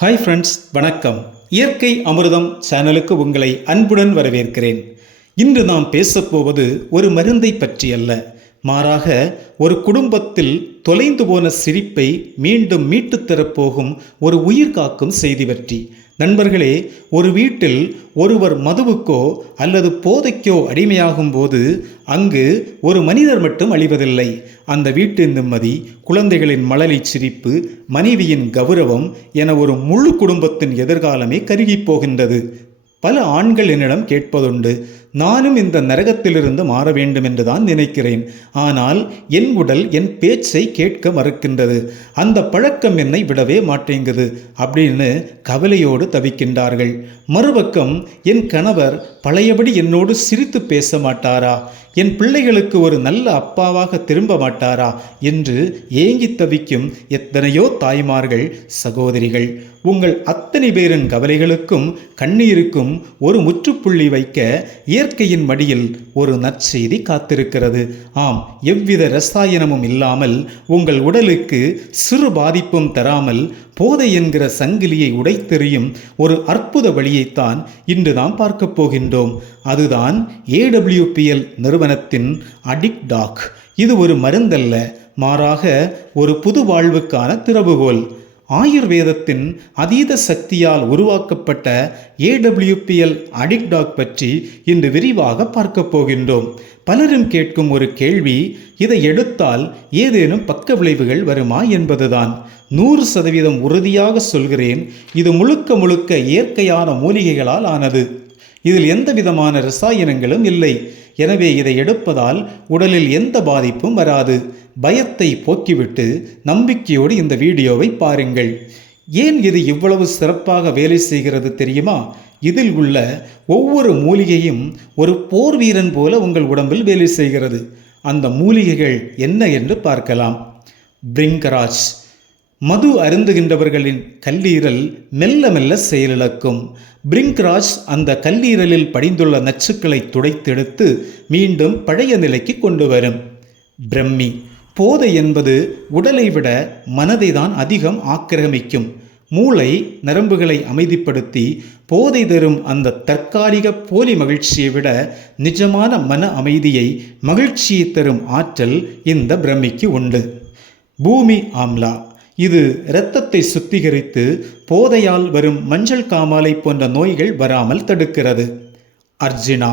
Hi friends, வணக்கம். இயற்கை அமிர்தம் சேனலுக்கு உங்களை அன்புடன் வரவேற்கிறேன். இன்று நாம் பேசப்போவது ஒரு மருந்தை பற்றி அல்ல, மாறாக ஒரு குடும்பத்தில் தொலைந்து போன சிரிப்பை மீண்டும் மீட்டுத் தரப்போகும் ஒரு உயிர் காக்கும் செய்தி பற்றி. நண்பர்களே, ஒரு வீட்டில் ஒருவர் மதுவுக்கோ அல்லது போதைக்கோ அடிமையாகும் போது அங்கு ஒரு மனிதர் மட்டும் அழிவதில்லை. அந்த வீட்டின் நிம்மதி, குழந்தைகளின் மழலை சிரிப்பு, மனைவியின் கௌரவம் என ஒரு முழு குடும்பத்தின் எதிர்காலமே கருகிப் போகின்றது. பல ஆண்கள் என்னிடம் கேட்பதுண்டு, நானும் இந்த நரகத்திலிருந்து மாற வேண்டும் என்றுதான் நினைக்கிறேன். ஆனால் என் உடல் என் பேச்சை கேட்க மறுக்கின்றது, அந்த பழக்கம் என்னை விடவே மாட்டேங்குது அப்படின்னு கவலையோடு தவிக்கின்றார்கள். மறுபக்கம், என் கணவர் பழையபடி என்னோடு சிரித்து பேச மாட்டாரா, என் பிள்ளைகளுக்கு ஒரு நல்ல அப்பாவாக திரும்ப மாட்டாரா என்று ஏங்கி தவிக்கும் எத்தனையோ தாய்மார்கள், சகோதரிகள். உங்கள் அத்தனை பேரின் கவலைகளுக்கும் கண்ணீருக்கும் ஒரு முற்றுப்புள்ளி வைக்க இயற்கையின் மடியில் ஒரு நற்செய்தி காத்திருக்கிறது. ஆம், எவ்வித ரசாயனமும் இல்லாமல், உங்கள் உடலுக்கு சிறு பாதிப்பும் தராமல் போதை என்கிற சங்கிலியை உடைத்தெறியும் ஒரு அற்புத வழியைத்தான் இன்று நாம் பார்க்க போகின்றோம். அதுதான் AWPL நிறுவனத்தின் அடிக்ட் டாக். இது ஒரு மருந்தல்ல, மாறாக ஒரு புது வாழ்வுக்கான திறவுகோல். ஆயுர்வேதத்தின் அதீத சக்தியால் உருவாக்கப்பட்ட AWPL அடிக்ட் டாக் பற்றி இன்று விரிவாக பார்க்க போகின்றோம். பலரும் கேட்கும் ஒரு கேள்வி, இதை எடுத்தால் ஏதேனும் பக்க விளைவுகள் வருமா என்பதுதான். 100% உறுதியாக சொல்கிறேன், இது முழுக்க முழுக்க இயற்கையான மூலிகைகளால் ஆனது. இதில் எந்த விதமான ரசாயனங்களும் இல்லை. எனவே இதை எடுப்பதால் உடலில் எந்த பாதிப்பும் வராது. பயத்தை போக்கிவிட்டு நம்பிக்கையோடு இந்த வீடியோவை பாருங்கள். ஏன் இது இவ்வளவு சிறப்பாக வேலை செய்கிறது தெரியுமா? இதில் உள்ள ஒவ்வொரு மூலிகையும் ஒரு போர் வீரன் போல உங்கள் உடம்பில் வேலை செய்கிறது. அந்த மூலிகைகள் என்ன என்று பார்க்கலாம். பிரிங்கராஜ். மது அருந்துகின்றவர்களின் கல்லீரல் மெல்ல மெல்ல செயலிழக்கும். பிரிங்கராஜ் அந்த கல்லீரலில் படிந்துள்ள நச்சுக்களை துடைத்தெடுத்து மீண்டும் பழைய நிலைக்கு கொண்டு வரும். பிரம்மி. போதை என்பது உடலை விட மனதை தான் அதிகம் ஆக்கிரமிக்கும். மூளை நரம்புகளை அமைதிப்படுத்தி போதை தரும் அந்த தற்காலிக போலி மகிழ்ச்சியை விட நிஜமான மன அமைதியை, மகிழ்ச்சியை தரும் ஆற்றல் இந்த பிரம்மிக்கு உண்டு. பூமி ஆம்லா. இது இரத்தத்தை சுத்திகரித்து போதையால் வரும் மஞ்சள் காமாலை போன்ற நோய்கள் வராமல் தடுக்கிறது. அர்ஜுனா.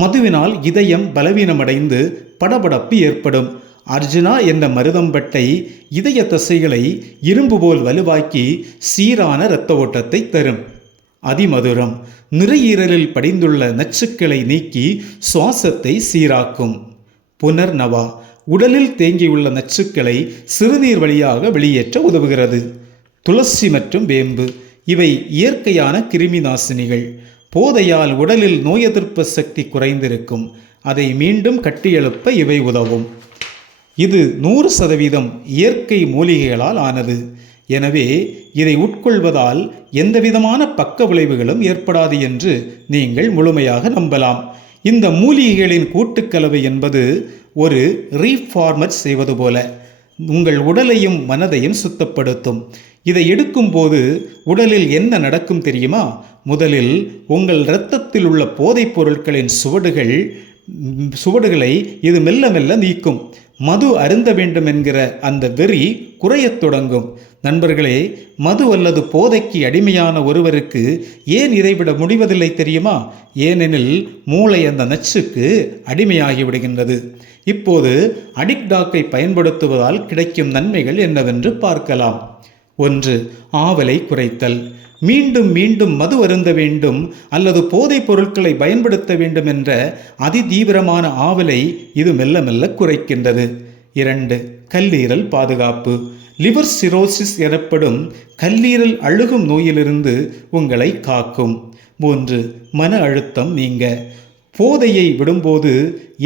மதுவினால் இதயம் பலவீனமடைந்து படபடப்பு ஏற்படும். அர்ஜுனா என்ற மருதம்பட்டை இதய தசைகளை இரும்பு போல் வலுவாக்கி சீரான இரத்த ஓட்டத்தை தரும். அதிமதுரம். நுரையீரலில் படிந்துள்ள நச்சுக்களை நீக்கி சுவாசத்தை சீராக்கும். புனர்நவா. உடலில் தேங்கியுள்ள நச்சுக்களை சிறுநீர் வழியாக வெளியேற்ற உதவுகிறது. துளசி மற்றும் வேம்பு. இவை இயற்கையான கிருமி நாசினிகள். போதையால் உடலில் நோய் எதிர்ப்பு சக்தி குறைந்திருக்கும், அதை மீண்டும் கட்டியெழுப்ப இவை உதவும். இது 100% இயற்கை மூலிகைகளால் ஆனது. எனவே இதை உட்கொள்வதால் எந்தவிதமான பக்க விளைவுகளும் ஏற்படாது என்று நீங்கள் முழுமையாக நம்பலாம். இந்த மூலிகைகளின் கூட்டுக்கலவை என்பது ஒரு ரீஃபார்மட் செய்வது போல உங்கள் உடலையும் மனதையும் சுத்தப்படுத்தும். இதை எடுக்கும்போது உடலில் என்ன நடக்கும் தெரியுமா? முதலில் உங்கள் இரத்தத்தில் உள்ள போதைப் பொருட்களின் சுவடுகளை இது மெல்ல மெல்ல நீக்கும். மது அருந்த வேண்டும் என்கிற அந்த வெறி குறையத் தொடங்கும். நண்பர்களே, மது அல்லது போதைக்கு அடிமையான ஒருவருக்கு ஏன் இதைவிட முடிவதில்லை தெரியுமா? ஏனெனில் மூளை அந்த நச்சுக்கு அடிமையாகி விடுகின்றது. இப்போது அடிக்ட் டாக்கை பயன்படுத்துவதால் கிடைக்கும் நன்மைகள் என்னவென்று பார்க்கலாம். 1. ஆவலை குறைத்தல். மீண்டும் மீண்டும் மது அருந்த வேண்டும் அல்லது போதைப் பொருட்களை பயன்படுத்த வேண்டும் என்ற அதிதீவிரமான ஆவலை இது மெல்ல மெல்ல குறைக்கின்றது. 2. கல்லீரல் பாதுகாப்பு. லிவர் சிரோசிஸ் எனப்படும் கல்லீரல் அழுகும் நோயிலிருந்து உங்களை காக்கும். 3. மன அழுத்தம் நீங்க. போதையை விடும்போது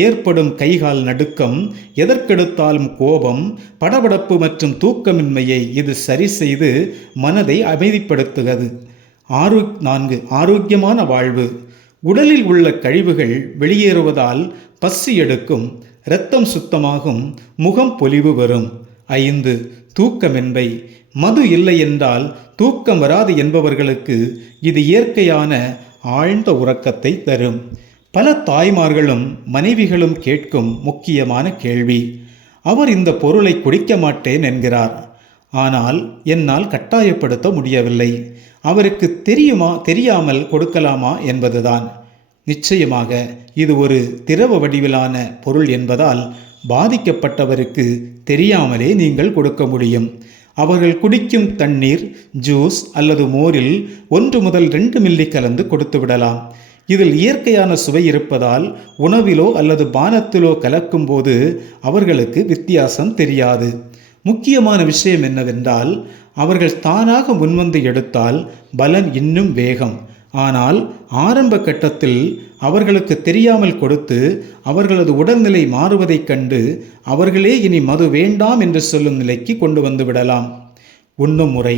ஏற்படும் கைகால் நடுக்கம், எதற்கெடுத்தாலும் கோபம், படபடப்பு மற்றும் தூக்கமின்மையை இது சரி செய்து மனதை அமைதிப்படுத்துகிறது. 4. ஆரோக்கியமான வாழ்வு. உடலில் உள்ள கழிவுகள் வெளியேறுவதால் பசி எடுக்கும், இரத்தம் சுத்தமாகும், முகம் பொலிவு வரும். 5. தூக்கமின்மை. மது இல்லை என்றால் தூக்கம் வராது என்பவர்களுக்கு இது இயற்கையான ஆழ்ந்த உறக்கத்தை தரும். பல தாய்மார்களும் மனைவிகளும் கேட்கும் முக்கியமான கேள்வி, அவர் இந்த பொருளை குடிக்க மாட்டேன் என்கிறார், ஆனால் என்னால் கட்டாயப்படுத்த முடியவில்லை, அவருக்கு தெரியாமல் கொடுக்கலாமா என்பதுதான். நிச்சயமாக இது ஒரு திரவ வடிவிலான பொருள் என்பதால் பாதிக்கப்பட்டவருக்கு தெரியாமலே நீங்கள் கொடுக்க முடியும். அவர்கள் குடிக்கும் தண்ணீர், ஜூஸ் அல்லது மோரில் 1 முதல் 2 மில்லி கலந்து கொடுத்து விடலாம். இதில் இயற்கையான சுவை இருப்பதால் உணவிலோ அல்லது பானத்திலோ கலக்கும் போது அவர்களுக்கு வித்தியாசம் தெரியாது. முக்கியமான விஷயம் என்னவென்றால், அவர்கள் தானாக முன்வந்து எடுத்தால் பலன் இன்னும் வேகம். ஆனால் ஆரம்ப கட்டத்தில் அவர்களுக்கு தெரியாமல் கொடுத்து அவர்களது உடல்நிலை மாறுவதைக் கண்டு அவர்களே இனி மது வேண்டாம் என்று சொல்லும் நிலைக்கு கொண்டு வந்து விடலாம். உண்ணும் முறை: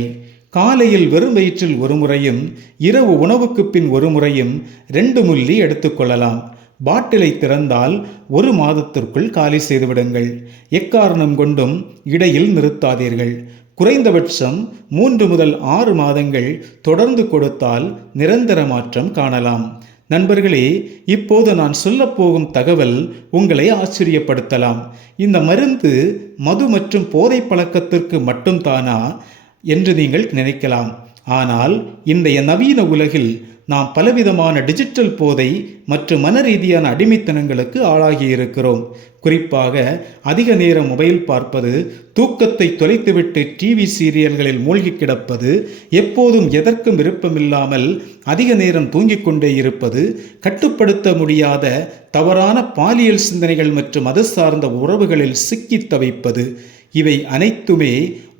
காலையில் வெறும் வயிற்றில் 1 முறையும் இரவு உணவுக்கு பின் 1 முறையும் 2 மில்லி எடுத்துக்கொள்ளலாம். பாட்டிலை திறந்தால் 1 மாதத்திற்குள் காலி செய்துவிடுங்கள். எக்காரணம் கொண்டும் இடையில் நிறுத்தாதீர்கள். குறைந்தபட்சம் 3 முதல் 6 மாதங்கள் தொடர்ந்து கொடுத்தால் நிரந்தர மாற்றம் காணலாம். நண்பர்களே, இப்போது நான் சொல்லப்போகும் தகவல் உங்களை ஆச்சரியப்படுத்தலாம். இந்த மருந்து மது மற்றும் போதை பழக்கத்திற்கு மட்டும்தானா என்று நீங்கள் நினைக்கலாம். ஆனால் இன்றைய நவீன உலகில் நாம் பலவிதமான டிஜிட்டல் போதை மற்றும் மன ரீதியான அடிமைத்தனங்களுக்கு ஆளாகி இருக்கிறோம். குறிப்பாக அதிக நேரம் மொபைல் பார்ப்பது, தூக்கத்தை தொலைத்துவிட்டு டிவி சீரியல்களில் மூழ்கி கிடப்பது, எப்போதும் எதற்கும் விருப்பமில்லாமல் அதிக நேரம் தூங்கிக் கொண்டே இருப்பது, கட்டுப்படுத்த முடியாத தவறான பாலியல் சிந்தனைகள் மற்றும் அது சார்ந்த உறவுகளில் சிக்கித் தவிப்பது, இவை அனைத்துமே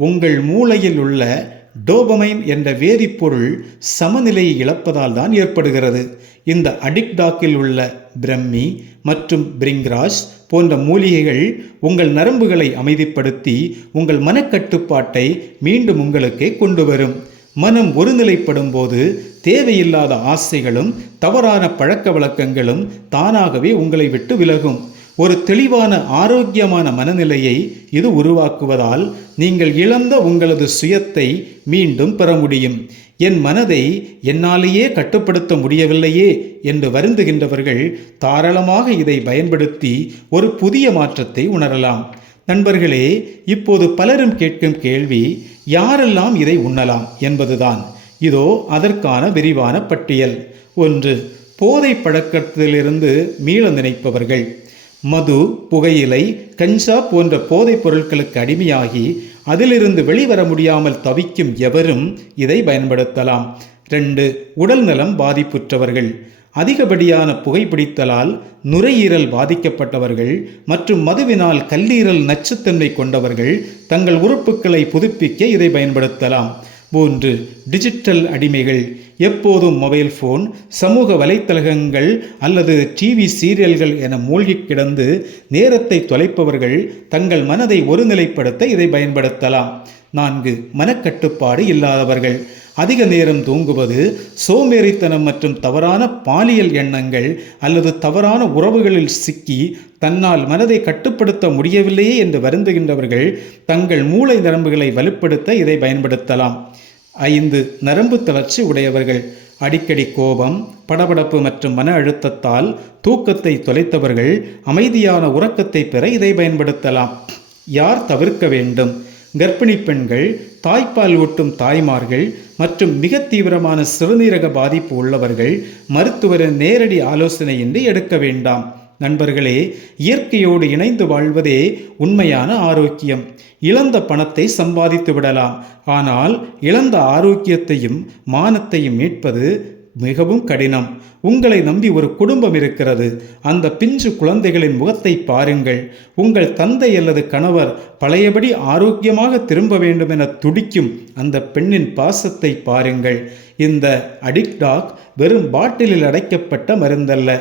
உங்கள் மூளையில் உள்ள டோபமைன் என்ற வேதிப்பொருள் சமநிலையை இழப்பதால் தான் ஏற்படுகிறது. இந்த அடிக்டாக்கில் உள்ள பிரம்மி மற்றும் பிரிங்ராஜ் போன்ற மூலிகைகள் உங்கள் நரம்புகளை அமைதிப்படுத்தி உங்கள் மனக்கட்டுப்பாட்டை மீண்டும் உங்களுக்கே கொண்டு வரும். மனம் ஒருநிலைப்படும் போது தேவையில்லாத ஆசைகளும் தவறான பழக்க வழக்கங்களும் தானாகவே உங்களை விட்டு விலகும். ஒரு தெளிவான ஆரோக்கியமான மனநிலையை இது உருவாக்குவதால் நீங்கள் இழந்த உங்களது சுயத்தை மீண்டும் பெற முடியும். என் மனதை என்னாலேயே கட்டுப்படுத்த முடியவில்லையே என்று வருந்துகின்றவர்கள் தாராளமாக இதை பயன்படுத்தி ஒரு புதிய மாற்றத்தை உணரலாம். நண்பர்களே, இப்போது பலரும் கேட்கும் கேள்வி, யாரெல்லாம் இதை உண்ணலாம் என்பதுதான். இதோ அதற்கான விரிவான பட்டியல். 1. போதை பழக்கத்திலிருந்து மீள நினைப்பவர்கள். மது, புகையிலை, கஞ்சா போன்ற போதைப் பொருட்களுக்கு அடிமையாகி அதிலிருந்து வெளிவர முடியாமல் தவிக்கும் எவரும் இதை பயன்படுத்தலாம். 2. உடல் நலம் பாதிப்புற்றவர்கள். அதிகப்படியான புகைப்பிடித்தலால் நுரையீரல் பாதிக்கப்பட்டவர்கள் மற்றும் மதுவினால் கல்லீரல் நச்சுத்தன்மை கொண்டவர்கள் தங்கள் உறுப்புகளை புதுப்பிக்க இதை பயன்படுத்தலாம். 3. டிஜிட்டல் அடிமைகள். எப்போதும் மொபைல் போன், சமூக வலைத்தளங்கள் அல்லது டிவி சீரியல்கள் என மூழ்கி கிடந்து நேரத்தை தொலைப்பவர்கள் தங்கள் மனதை ஒருநிலைப்படுத்த இதை பயன்படுத்தலாம். 4. மனக்கட்டுப்பாடு இல்லாதவர்கள். அதிக நேரம் தூங்குவது, சோம்பேறித்தனம் மற்றும் தவறான பாலியல் எண்ணங்கள் அல்லது தவறான உறவுகளில் சிக்கி தன்னால் மனதை கட்டுப்படுத்த முடியவில்லையே என்று வருந்துகின்றவர்கள் தங்கள் மூளை நரம்புகளை வலுப்படுத்த இதை பயன்படுத்தலாம். 5. நரம்பு தளர்ச்சி உடையவர்கள். அடிக்கடி கோபம், படபடப்பு மற்றும் மன அழுத்தத்தால் தூக்கத்தை தொலைத்தவர்கள் அமைதியான உறக்கத்தை பெற இதை பயன்படுத்தலாம். யார் தவிர்க்க வேண்டும்? கர்ப்பிணி பெண்கள், தாய்ப்பால் ஊட்டும் தாய்மார்கள் மற்றும் மிக தீவிரமான சிறுநீரக பாதிப்பு உள்ளவர்கள் மருத்துவரின் நேரடி ஆலோசனையின்றி எடுக்க வேண்டாம். நண்பர்களே, இயற்கையோடு இணைந்து வாழ்வதே உண்மையான ஆரோக்கியம். இழந்த பணத்தை சம்பாதித்து விடலாம், ஆனால் இழந்த ஆரோக்கியத்தையும் மானத்தையும் மீட்பது மிகவும் கடினம். உங்களை நம்பி ஒரு குடும்பம் இருக்கிறது. அந்த பிஞ்சு குழந்தைகளின் முகத்தை பாருங்கள். உங்கள் தந்தை அல்லது கணவர் பழையபடி ஆரோக்கியமாக திரும்ப வேண்டும் என துடிக்கும் அந்த பெண்ணின் பாசத்தை பாருங்கள். இந்த அடிக்டாக் வெறும் பாட்டிலில் அடைக்கப்பட்ட மருந்தல்ல.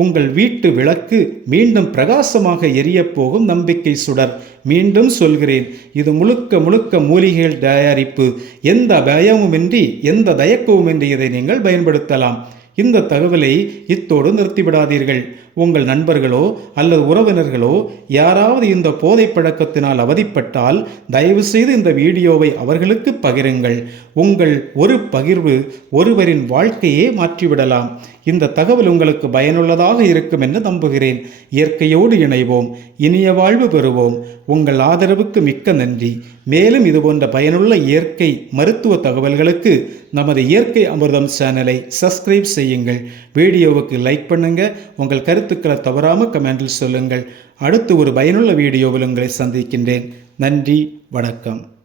உங்கள் வீட்டு விளக்கு மீண்டும் பிரகாசமாக எரியப் போகும் நம்பிக்கை சுடர். மீண்டும் சொல்கிறேன், இது முழுக்க மூலிகைகள் தயாரிப்பு. எந்த பயமுமின்றி, எந்த தயக்கவுமின்றி இதை நீங்கள் பயன்படுத்தலாம். இந்த தகவலை இத்தோடு நிறுத்திவிடாதீர்கள். உங்கள் நண்பர்களோ அல்லது உறவினர்களோ யாராவது இந்த போதை பழக்கத்தினால் அவதிப்பட்டால் தயவு செய்து இந்த வீடியோவை அவர்களுக்கு பகிருங்கள். உங்கள் ஒரு பகிர்வு ஒருவரின் வாழ்க்கையே மாற்றிவிடலாம். இந்த தகவல் உங்களுக்கு பயனுள்ளதாக இருக்கும் என்று நம்புகிறேன். இயற்கையோடு இணைவோம், இனிய வாழ்வு பெறுவோம். உங்கள் ஆதரவுக்கு மிக்க நன்றி. மேலும் இதுபோன்ற பயனுள்ள இயற்கை மருத்துவ தகவல்களுக்கு நமது இயற்கை அமிர்தம் சேனலை சப்ஸ்கிரைப் செய்யுங்கள். வீடியோவுக்கு லைக் பண்ணுங்க. உங்கள் கருத்துக்களை தவறாமல் கமெண்டில் சொல்லுங்கள். அடுத்து ஒரு பயனுள்ள வீடியோவில் உங்களை சந்திக்கின்றேன். நன்றி, வணக்கம்.